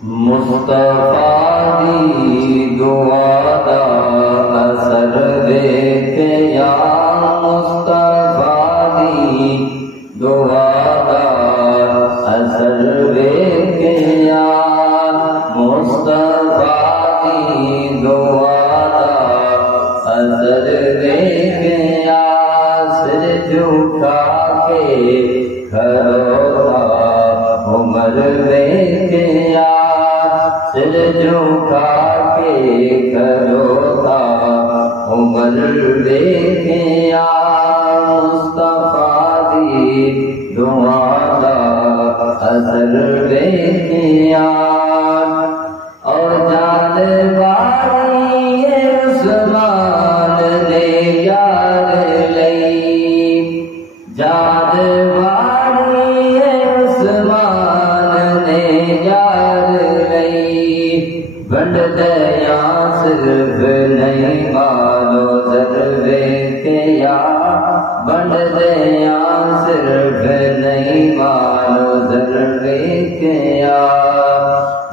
مصطفیٰ دی دعا دا اثر دیکھ یا مصطفیٰ دی دعا دا اثر دیکھ یا مصطفیٰ دی دعا دا اثر دیکھ یا سر جھکا کے کھڑا عمر دیکھ یا سر جھکا کے کرو تھا عمر دیکھیا مصطفیٰ دی دعا دا اثر دیکھیا اور جان باری عثمان نے یار لئی جان باری عثمان نے یار بند دیا صرف نہیں مالو ذروے کیا بند دیا صرف نہیں مالو ذروے کیا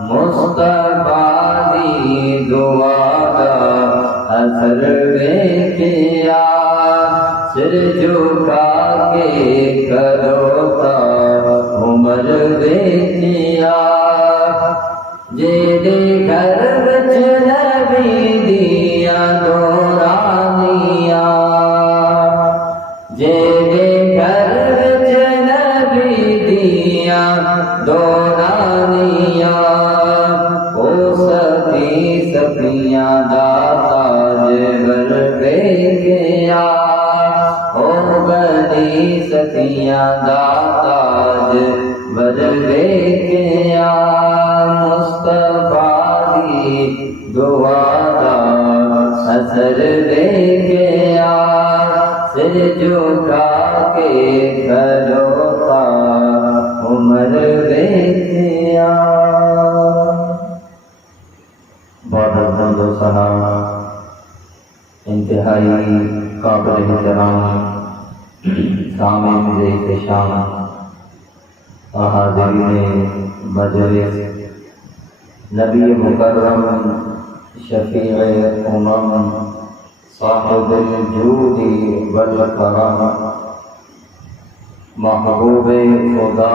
مصطفیٰ دی دعا دا اثر کیا سر جھکا کے کرو تا عمر دیکھیا جیدے گھر وچ نبی دیا دورانیاں جیدے گھر وچ نبی دیا دورانیاں او ستی سپیاں دا تاج بر گیا او بنی ستیاں دا تاج بر گیا مصطفیٰ دی دعا دا اثر دیکھیا سر جھکا کے کھڑو تا عمر دیکھیا بہت حمد و ثنا انتہائی قابل احترام سامعین احتشام حاضرین مجلس نبی مکرم شفیع امم صاحب الجود والکرم محبوب خدا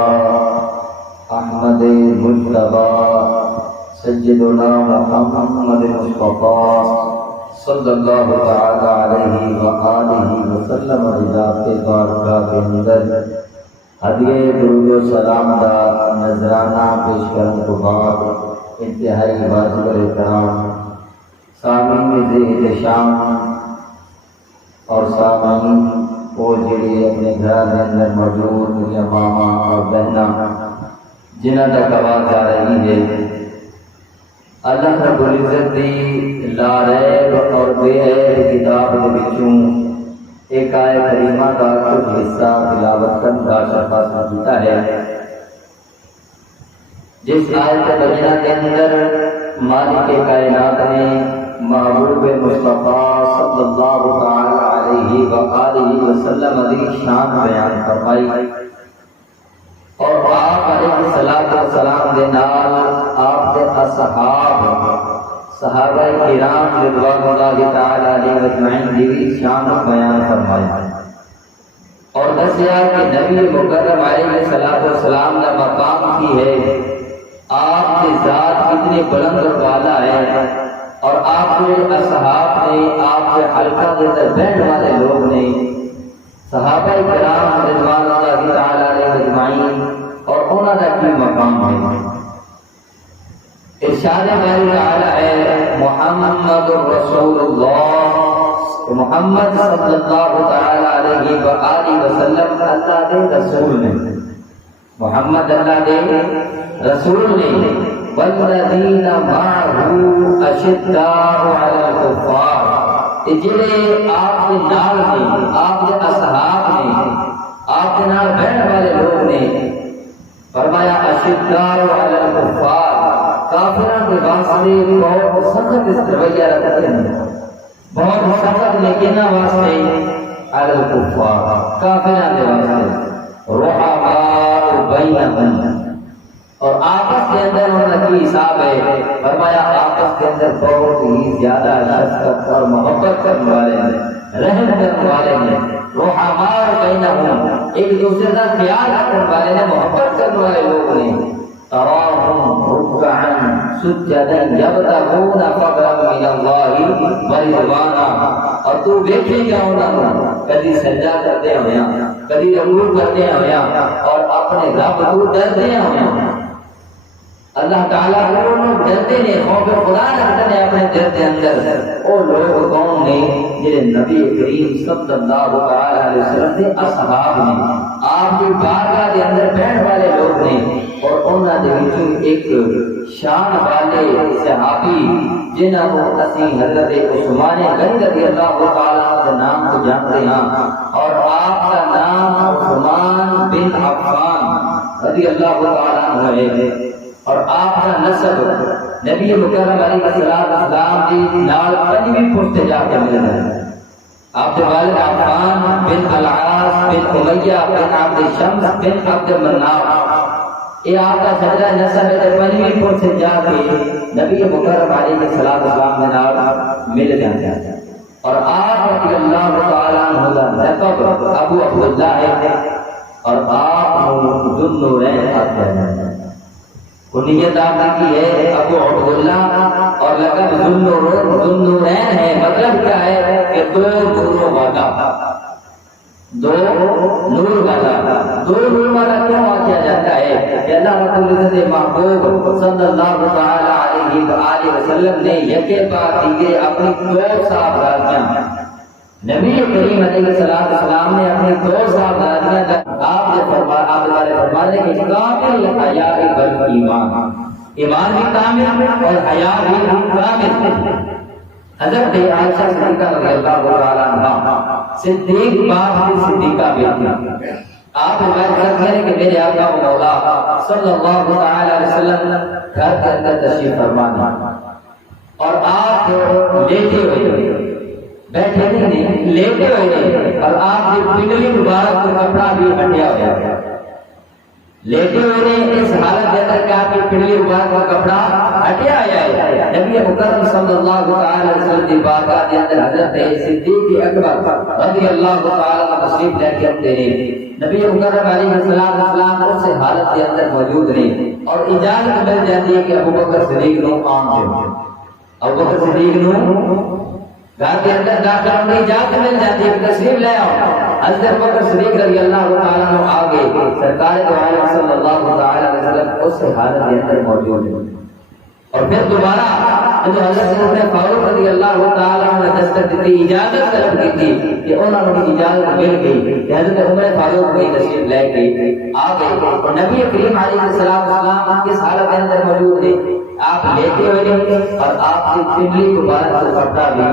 احمد مجتبی سیدنا محمد مصطفیٰ صلی اللہ تعالی علیہ وآلہ وسلم رضا کے بارگاہ کے اندر ہدیہ درود و سلام دا نذرانہ پیش کرنے کو بعد انتہائی واجب احترام سامعین احتشام اور سامعین وہ جڑے اپنے گھر کے اندر موجود میرے ماما اور بہنا جنہاں تک آواز آ رہی ہے اللہ رب العزت دی لا ریب اور بے عیب کتاب کے وچوں ایک آیت کریمہ کا کچھ حصہ تلاوت کرنے کا شرف کیتا ہے جس آیت کریمہ کے اندر مالک کائنات نے محبوب مصطفیٰ صلی اللہ تعالی علیہ وآلہ وسلم دی شان بیان فرمائی اور آپ علیہ الصلوۃ والسلام دے نال آپ کے اصحاب صحابہ کرام رضوان اللہ تعالی علیہ اجمعین دی شان بیان فرمایا اور دسیا کہ نبی مکرم علیہ الصلوۃ والسلام کا مقام کی ہے آپ کی ذات کتنی بلند اور بالا ہے اور آپ کے اصحاب نے آپ کے حلقہ کے اندر بیٹھنے والے لوگ نے صحابہ کرام رضوان اللہ تعالی علیہ اجمعین اور انہوں کا کی مقام ہے ارشاد باری تعالی ہے محمد رسول اللہ محمد صلی اللہ تعالی علیہ وآلہ وسلم اللہ دے رسول نے محمد اللہ دے رسول نے والذین معه اشداء علی الکفار جڑے آپ کے نال نے آپ کے اصحاب نے آپ کے نال بیٹھنے والے لوگ نے فرمایا اشداء علی الکفار کافروں کے واسطے بہت سخت رویہ رکھتے ہیں بہت سخت لیکن واسطے علی الکفار، کافروں کے واسطے رحماء بینہم، اور آپس کے اندر ان کی حساب ہے، فرمایا آپس کے اندر بہت ہی زیادہ شفقت اور محبت کرنے والے ہیں، رحم کرنے والے ہیں، رحماء بینہم، ایک دوسرے کا خیال رکھنے والے ہیں، محبت کرنے والے لوگ ہیں۔ تراہم رکعا سجدا یبتغون فضلا من اللہ ورضوانا، اور تو دیکھے گا انہوں کبھی سجدہ کرتے ہویا، کبھی رکوع کرتے ہویا، اور اپنے رب کو ڈرتے ہویا، اللہ تعالیٰ کو ڈرتے نے، خوف خدا رکھتے ہیں اپنے دل کے اندر۔ وہ لوگ کون نے؟ جنہیں نبی کریم صلی اللہ علیہ وسلم کے اصحاب نے، آپ کی بارگاہ کے اندر بیٹھنے والے لوگ نے، اور انہوں نے وچوں ایک شان والے صحابی جنہاں کو اسی حضرت عثمان غنی رضی اللہ تعالیٰ کے نام کو جانتے ہیں، اور آپ کا نام عثمان بن عفان رضی اللہ تعالیٰ عنہ ہے، اور آپ کا نسب نبی مکرم علیہ السلام کی نال پنجویں پشت جا کے مل رہا ہے۔ آپ کے والد عفان بن العاص بن امیہ بن عبد شمس بن عبد مناف، یہ آپ کا سجدہ نسب ہے، پنجویں پشت جا کے نبی مکرم علیہ السلام کے نال مل جاتے ہیں، اور آپ رضی اللہ تعالیٰ عنہ کا لقب ابو عبداللہ ہے، اور آپ ذو النورین آتے ہیں، کنیت آپ کی ہے ابو عبداللہ، اور لقب ذو النورین ہے۔ مطلب کیا ہے کہ دو نوروں والا، دو نور والا، دو نور والا کیوں کیا جاتا ہے کہ اللہ رب العزت محبوب صلی اللہ تعالی علیہ وآلہ وسلم نے یکے بعد دیگرے اپنی دو صاحبزادیاں، نبی کریم علیہ السلام نے اپنی دو صاحبزادیاں آپ نے فرمانے کہ کامل حیا بل ایمان، ایمان بھی کامل اور حیا بھی کامل۔ حضرت عائشہ صدیقہ رضی اللہ تعالیٰ عنہا صدیق باپ صدیقہ بیٹی، آپ روایت کرتے ہیں کہ میرے آقا و مولا صلی اللہ علیہ وسلم گھر کے اندر تشریف فرما دیا، اور آپ لیٹے ہوئے، بیٹھے نہیں لیٹے ہوئے، اور آپ کی پنڈلی مبارک کا کپڑا بھی ہٹیا ہوا، لیٹے ہوئے اس حالت کے اندر کہ آپ کی پنڈلی مبارک کا کپڑا ہٹیا آیا ہے۔ نبی مکرم صلی اللہ علیہ وسلم کی بارگاہ کے اندر حضرت صدیق اکبر رضی اللہ تعالیٰ عنہ تشریف لے کے آتے ہیں، نبی مکرم علیہ السلام اس حالت کے اندر موجود رہے، اور اجازت مل جاتی ہے کہ ابو بکر صدیق نو آم دے، ابو بکر صدیق نو گھر کے اندر داخل ہونے کی اجازت مل جاتی ہے، تشریف لے آؤ۔ حضرت ابو بکر صدیق رضی اللہ تعالیٰ عنہ آگے، سرکار دو عالم صلی اللہ تعالیٰ علیہ وسلم اس حالت کے اندر موجود ہیں، اور پھر دوبارہ جو حضرت عمر فاروق رضی اللہ تعالیٰ عنہ نے دستک دی، اجازت طلب کی تھی کہ انہوں نے اجازت مل گئی کہ حضرت عمر فاروق بھی تشریف لے کے آ گئے، اور نبی کریم علیہ السلام کس حالت کے اندر موجود ہیں؟ آپ لیتے ہوئے، اور آپ کی پنڈلی مبارک کا کپڑا بھی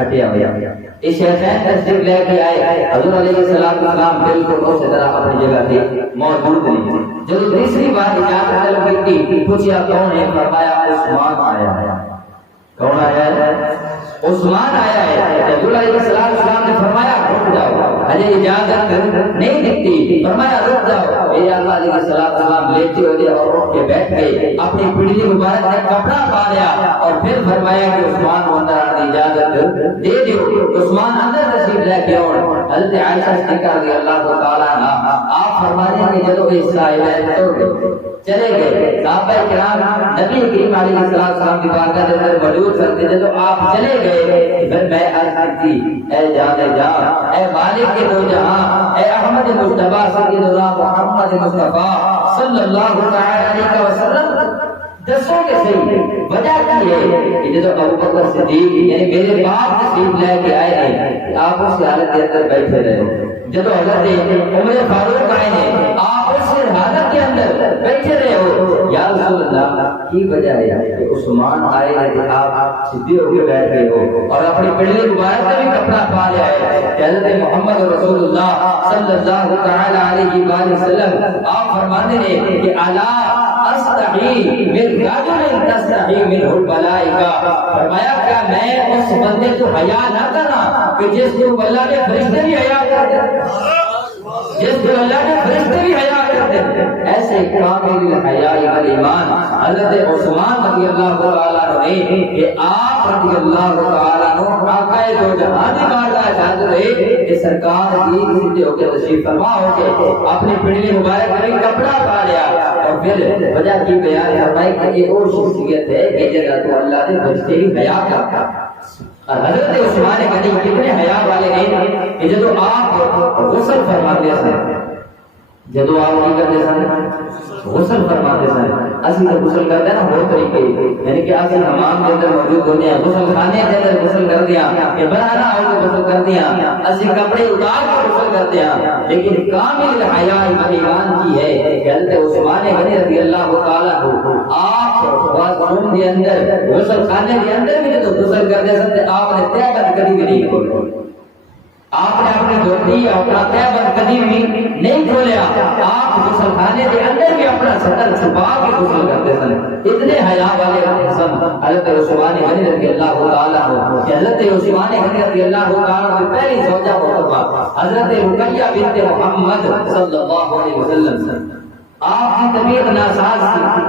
ہٹیا ہوا۔ اس شیخین تشریف لے کے آئے، حضور علیہ السلام بالکل اسی طرح اپنی جگہ پہ موجود نہیں۔ جب تیسری بار اجازت طلب کی تھی، پوچھا کون ہے؟ فرمایا عثمان آیا ہے۔ کون آیا ہے؟ عثمان آیا ہے۔ حضور علیہ السلام نے فرمایا رک جاؤ، ہمیں اجازت نہیں دیتی، فرمایا رک جاؤ۔ میرے آقا علیہ السلام لیتے ہوئے اور اٹھ کے بیٹھ گئے، اپنی پنڈلی مبارک کا کپڑا پایا، اور پھر فرمایا کہ عثمان کو اندر اجازت دے دو۔ عثمان اندر تشریف لے کے اور حضرت عائشہ صدیقہ رضی اللہ تعالیٰ عنہا آپ فرماتے ہیں کہ جب یہ سائل چلے گئے، صحابہ کرام نبی کریم علیہ السلام کی بارگاہ کے اندر موجود کرتے تھے، تو آپ چلے گئے، پھر میں عرض کی اے جان جان، اے مالک کے دو جہاں، اے احمد مصطفیٰ سیدنا محمد مصطفیٰ صلی اللہ علیہ وسلم، دسو کہ صحیح وجہ کی ہے کہ جب ابو بکر صدیق یعنی میرے باپ تشریف لے کے آئے ہیں، آپ اس حالت کے اندر بیٹھے رہے، جب حضرت عمر فاروق آئے ہیں آپ اس حالت کے اندر بیٹھے رہے ہو، یا رسول اللہ کی وجہ ہے کہ عثمان آئے ہیں، آپ سیدھے ہو کے بیٹھ گئے ہو، اور اپنی پنڈلی مبارک کا بھی کپڑا پا لیا ہے کہ حضرت محمد رسول اللہ صلی اللہ تعالی علیہ وسلم آپ فرماتے ہیں کہ الا استحی من رجل تستحی منہ الملائکہ، فرمایا کیا میں اس بندے کو حیا نہ کرنا کہ جس کو اللہ نے فرشتے بھی حیا کرتے، جس کو اللہ نے فرشتے بھی حیا کرتے، ایسے کامل الحیاء والایمان حضرت عثمان رضی اللہ تعالیٰ عنہ نے کہ آپ رضی اللہ تعالیٰ عنہ آقا دو جہاں کی بارگاہ حاضر رہے کہ سرکار کی سیدھے ہو کے تشریف فرما ہو کے اپنی پنڈلی مبارک میں کپڑا پاڑیا اور پھر وجہ کی بیان فرمائی کہ یہ وہ شخصیت ہے کہ جگہ تو اللہ نے فرشتے بھی حیا کرتا۔ اور حضرت عثمان غنی کتنے حیا والے ہیں کہ جب آپ غسل فرماتے ہیں، جب آپ کی کرتے ہیں غسل فرماتے ہیں، اسی سے غسل کرتے ہیں نا بہت طریقے، یعنی کہ اسی حمام کے اندر موجود ہوتے ہیں، غسل خانے کے اندر غسل کر دیا کہ بنانا ہو تو غسل کر دیا، اسی کپڑے اتار کے غسل کرتے ہیں، لیکن کامل حیا ایمان کی ہے کہ حضرت عثمان غنی رضی اللہ تعالیٰ کو آپ واش روم کے اندر غسل خانے کے اندر بھی تو غسل کرتے سکتے آپ نے طے بند کبھی بھی نہیں کھولا، آپ نے اپنی دھوتی اور اپنا طے بند کبھی بھی نہیں کھولیا، آپ غسل خانے کے اندر بھی اپنا سطر چھپا کے غسل کرتے سن، اتنے حیا والے سن حضرت عثمان غنی رضی اللہ تعالیٰ عنہ کہ حضرت عثمان غنی رضی اللہ تعالیٰ عنہ کی پہلی زوجہ محترمہ حضرت رقیہ بنت محمد صلی اللہ علیہ وسلم، آپ کی طبیعت ناساز تھی،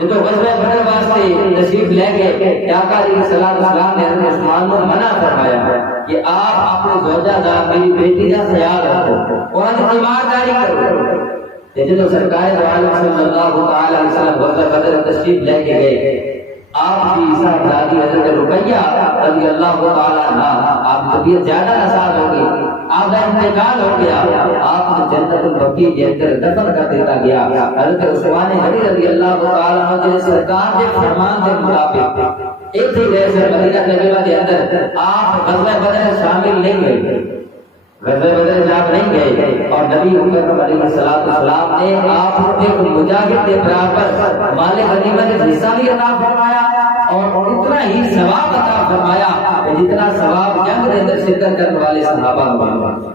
جو غزوہ بدر واسطے تشریف لے گئے کہ آقا علیہ السلام نے حضرت عثمان کو منع فرمایا کہ آپ اپنے زوجہ دا میری بیٹی کا خیال رکھو اور تیمارداری کرو، جب سرکار دو عالم صلی اللہ تعالی علیہ وسلم غزوہ بدر تشریف لے کے گئے، آپ کی صاحبزادی حضرت رقیہ رضی اللہ تعالی عنہا آپ طبیعت زیادہ ناساز ہو گئی، آپ کا انتقال ہو گیا، آپ کو جنت البقیع کے اندر دفن کر دیا گیا۔ حضرت عثمان غنی رضی اللہ تعالی عنہ کے سرکار کے فرمان کے مطابق ایک ہی دیر سے مدینہ طیبہ کے اندر آپ غزوہ بدر شامل نہیں ہوئے، غزوہ بدر جاب نہیں گئے، اور نبی مکرم علیہ السلام نے آپ کو ایک مجاہد کے برابر مال غنیمت کا حصہ بھی عطا فرمایا اور اتنا ہی ثواب عطا فرمایا کہ جتنا ثواب جنگ کے اندر شرکت کرنے والے صحابہ کو،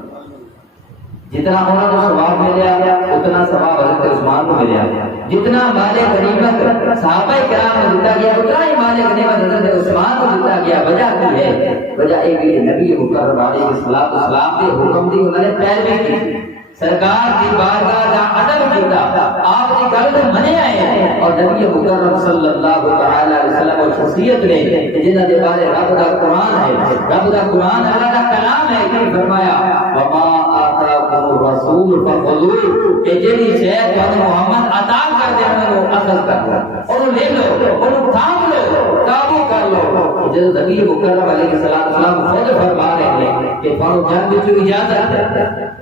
جتنا انہوں کو ثواب ملیا اتنا ثواب حضرت عثمان کو ملیا، جتنا مال غنیمت صحابہ کرام کو دیتا گیا اتنا ہی مال غنیمت حضرت عثمان کو دیتا گیا۔ وجہ کی ہے؟ وجہ ایک ہے نبی مکرم علیہ السلام نے حکم دی، انہوں نے پیروی کی، سرکار کی بارگاہ کا ادب کیا، آپ کی گل منے آئے ہیں، اور نبی مکرم صلی اللہ تعالی علیہ وسلم اور شخصیت نے جنہاں دے بارے رب کا قرآن ہے، رب کا قرآن اللہ کا کلام ہے کہ فرمایا وما آتاکم الرسول فخذوہ، کہ جڑی شے تانوں محمد عطا کر دے انہوں اخذ کر لو، انہوں لے لو، انہوں تھام لو، قابو کر لو۔ جب نبی مکرم علیہ السلام خود فرما رہے ہیں کہ فانو جنگ کی اجازت ہے،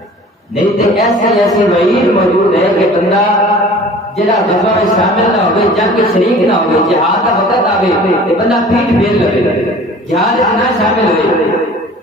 نہیں تو ایسی وعید موجود ہے کہ بندہ جڑا غزوہ میں شامل نہ ہوئے، جنگ کے شریک نہ ہوئے، جہاد کا وقت آوے کہ بندہ پیٹ پھیر لگے، جہاد نہ شامل ہوئے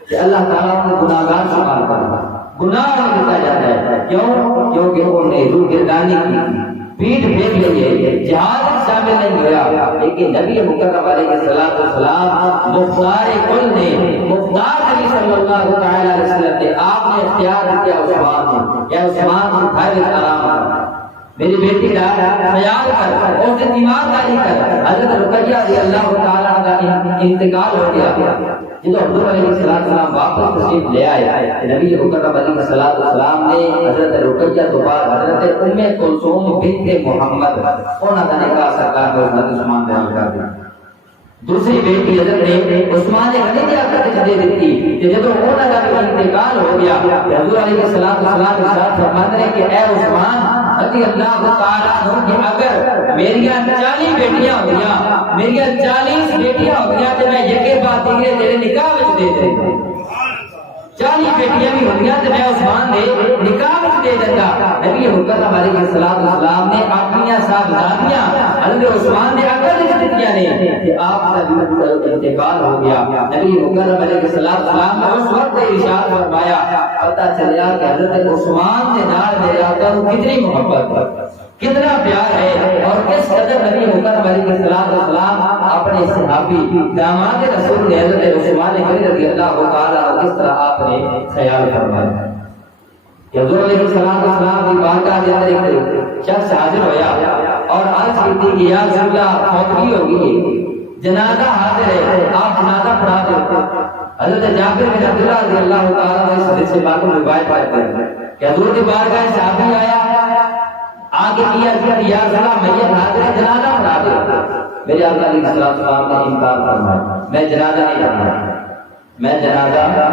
کہ اللہ تعالیٰ نے گناہگار شمار کرتا، گناہ دیتا جاتا ہے، کیوں؟ کیونکہ انہوں نے روح گردانی کی، پیٹ پھیر لیے، جہاد شامل نہیں ہوا۔ لیکن نبی مکرم علیہ السلام مختار کل نے، مختار نبی صلی اللہ علیہ وسلم نے، آپ نے اختیار کیا عثمان نے، یا عثمان گھر آرام کر، میری بیٹی کا خیال کر، اور سے تیمارداری کر۔ حضرت رقیہ رضی اللہ تعالیٰ کا انتقال ہو گیا، جب حضور علیہ السلام واپس تشریف لے آئے، نبی مکرم علیہ السلام نے حضرت رقیہ تو بعد حضرت ام کلثوم بنت محمد انہوں کا نکاح سرکار کو حضرت عثمان نے کر دیا۔ دوسری بیٹی حضرت نے عثمان غنی کی عقیدت دے دیتی کہ جب انہوں کا انتقال ہو گیا، حضور علیہ السلام ارشاد فرماتے ہیں کہ اے عثمان رضی اللہ تعالیٰ عنہ کہ اگر میریاں 40 بیٹیاں ہو گیا، میریاں 40 بیٹیاں ہو گیا تو میں یکے بعد دیگرے تیرے نکاح وچ دے دے، 40 بیٹیاں بھی ہو گیا تو میں عثمان دے نکاح وچ دے دیتا۔ نبی مکرم علیہ السلام نے اپنی صاحبزادیاں حضرت عثمان نے عقد دتیاں نے کہ آپ کا انتقال ہو گیا۔ نبی مکرم علیہ السلام نے اس وقت ارشاد فرمایا، پتہ چلا کہ حضرت عثمان نے نال میرے آقا کو کتنی محبت، کتنا پیار ہے، اور کس قدر نبی مکرم علیہ السلام اپنے صحابی داماد رسول نے حضرت عثمان غنی رضی اللہ تعالیٰ عنہ کس طرح آپ نے خیال فرمایا۔ حضور علیہ السلام کی بارگاہ کے اندر ایک شخص حاضر ہویا اور عرض کی تھی کہ یا رسول اللہ فوتگی ہوگی، جنازہ حاضر ہے، آپ جنازہ پڑھا دیں۔ حضرت جابر بن عبداللہ رضی اللہ تعالیٰ عنہ اس حدیث سے معلوم روایت کرتے ہیں کہ حضور کی بارگاہ سے صحابی آیا، آگے کیا کہ یا رسول اللہ میت حاضر ہے، جنازہ پڑھا دیں۔ میرے آقا علیہ السلام نے انکار فرمایا، میں جنازہ نہیں پڑھانا، میں جنازہ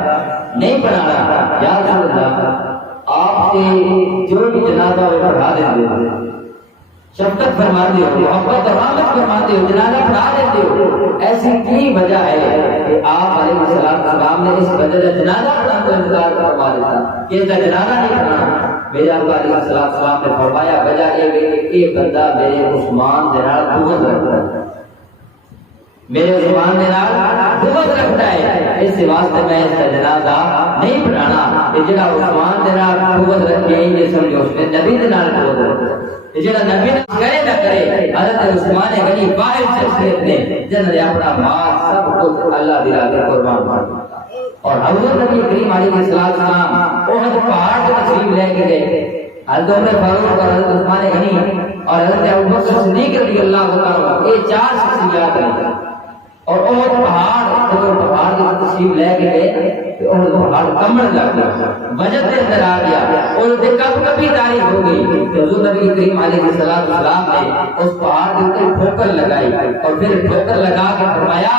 نہیں پڑھانا۔ یا رسول اللہ آپ سے جو بھی جنازہ ہو پڑھا دیں گے، شفقت فرماتے ہو، محبت اور رحمت فرماتے ہو، جنازہ پڑھا دیتے ہو، ایسی کئی وجہ ہے کہ آپ علیہ السلام نے اس وجہ سے جنازہ پڑھانے کا انکار فرما دیتا کہ اس کا جنازہ نہیں پڑھانا۔ میرے آقا علیہ السلام نے فرمایا وجہ یہ بندہ میرے عثمان کے نال بغض رکھتا ہے، میرے عثمان کے نال بغض رکھتا ہے، اس واسطے میں اس کا جنازہ نہیں پڑھانا۔ کہ جڑا عثمان کے نال بغض رکھے یہ سمجھو اس نے نبی کے نال بغض رکھا، جڑا نبی نہ کرے نہ کرے۔ حضرت عثمان غنی باہر شخصیت نے جنہوں نے اپنا مال سب کچھ اللہ دی راہ میں قربان کر دیا، اور حضرت نبی کریم علیہ السلام احد پہاڑ پر تشریف لے کے گئے۔ حضرت عمر فاروق اور حضرت عثمان غنی اور حضرت ابوبکر صدیق رضی اللہ تعالیٰ یہ چار شخصیات ہیں، اور احد پہاڑ کی تشریف لے کے گئے تو احد پہاڑ کمبن لگ گیا، وجد کے اندر آ گیا، اور کب کبھی تاریخ ہو گئی کہ حضور نبی کریم علیہ السلام نے اس پہاڑ کے اوپر ٹھوکر لگائی، اور پھر ٹھوکر لگا کے فرمایا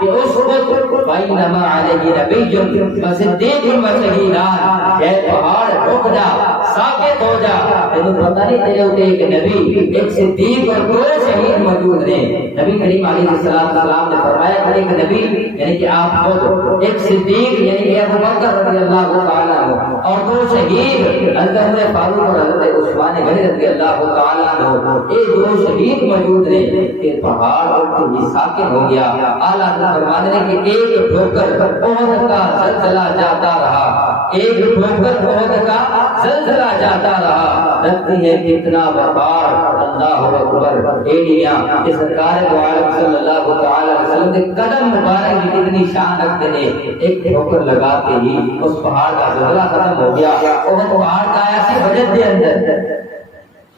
کہ اس وقت بینما علیہ نبی وصدیق وشہیدان، اے پہاڑ رک جا، ساکت ہو جا، تمہیں پتہ نہیں تیرے اوپر ایک نبی، ایک صدیق اور دو شہید موجود ہیں۔ نبی کریم علیہ السلام نے فرمایا کہ ایک نبی یعنی کہ آپ خود، ایک صدیق یعنی کہ ابو بکر رضی اللہ تعالیٰ عنہ، اور دو شہید حضرت عمر فاروق اور حضرت عثمان غنی رضی اللہ تعالیٰ عنہ، یہ دو شہید موجود ہیں کہ پہاڑ اور بھی ساکن ہو گیا۔ اعلیٰ فرمانے کہ ایک ٹھوکر احد کا زلزلہ جاتا رہا، ایک ٹھوکر احد کا زلزلہ جاتا رہا، رکھتی ہے کتنا وقار، اللہ اکبر۔ ایڈیاں کہ سرکار دو عالم صلی اللہ تعالی وسلم کے قدم مبارک کی کتنی شان رکھتے ہیں، ایک ٹھوکر لگا کے ہی اس پہاڑ کا زلزلہ ختم ہو گیا۔ احد پہاڑ کا آیا سی بجٹ کے اندر،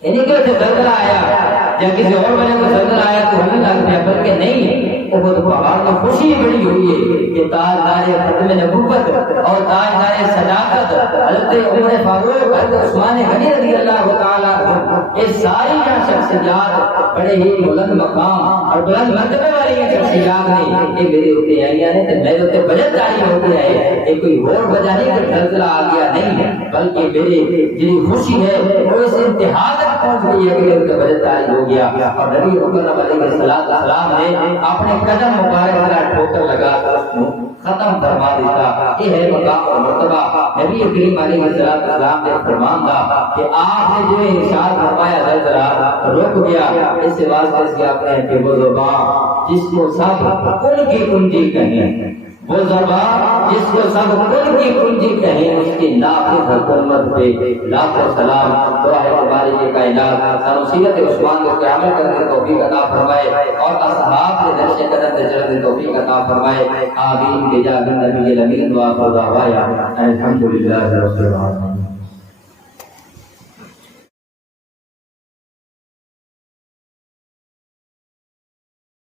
یعنی کہ اسے زلزلہ آیا یا کسی اور وجہ سے زلزلہ آیا تو ہمیں لگ گیا، بلکہ نہیں، احد پہاڑ میں خوشی بڑی ہوئی ہے کہ تاجدار ختم نبوت اور تاجدار صداقت حضرت عمر فاروق، حضرت عثمان غنی رضی اللہ تعالیٰ عنہ، یہ ساری شخصیات بڑے ہی بلند مقام اور بلند مرتبے والی شخصیات ہیں، یہ میرے ہوتے آئی ہیں تو میرے ہوتے بجٹ جاری ہوتے آئے، یہ کوئی اور وجہ نہیں کہ زلزلہ آ گیا، نہیں، بلکہ میرے جنی خوشی ہے وہ اس انتہا تک پہنچ گئی ہے کہ میرے ہوتے بجٹ جاری ہو گیا۔ اور نبی مکرم علیہ السلام نے اپنے قدم مبارک ذرا ٹھوکر لگا کر اس کو ختم فرما دیتا۔ یہ ہے مقام اور مرتبہ نبی کریم علیہ السلام نے فرمان تھا کہ آپ نے جو ارشاد فرمایا زلزلہ رک گیا، اس سے واسطے سے آپ نے کہ وہ زبان جس کو سب کل کی کنجی کہیں، وہ زبان جس کو سب کل کی کنجی کہیں، اس کی نافذ حکومت پہ لاکھوں سلام۔ دعا ہے باری کے کائنات سیرت عثمان کو قیامت کرنے کی توفیق عطا فرمائے اور اصحاب کے نقش قدم پہ چلنے کی توفیق عطا فرمائے، آمین بجاہ النبی الامین۔ وآخر دعوانا الحمدللہ رب العالمین۔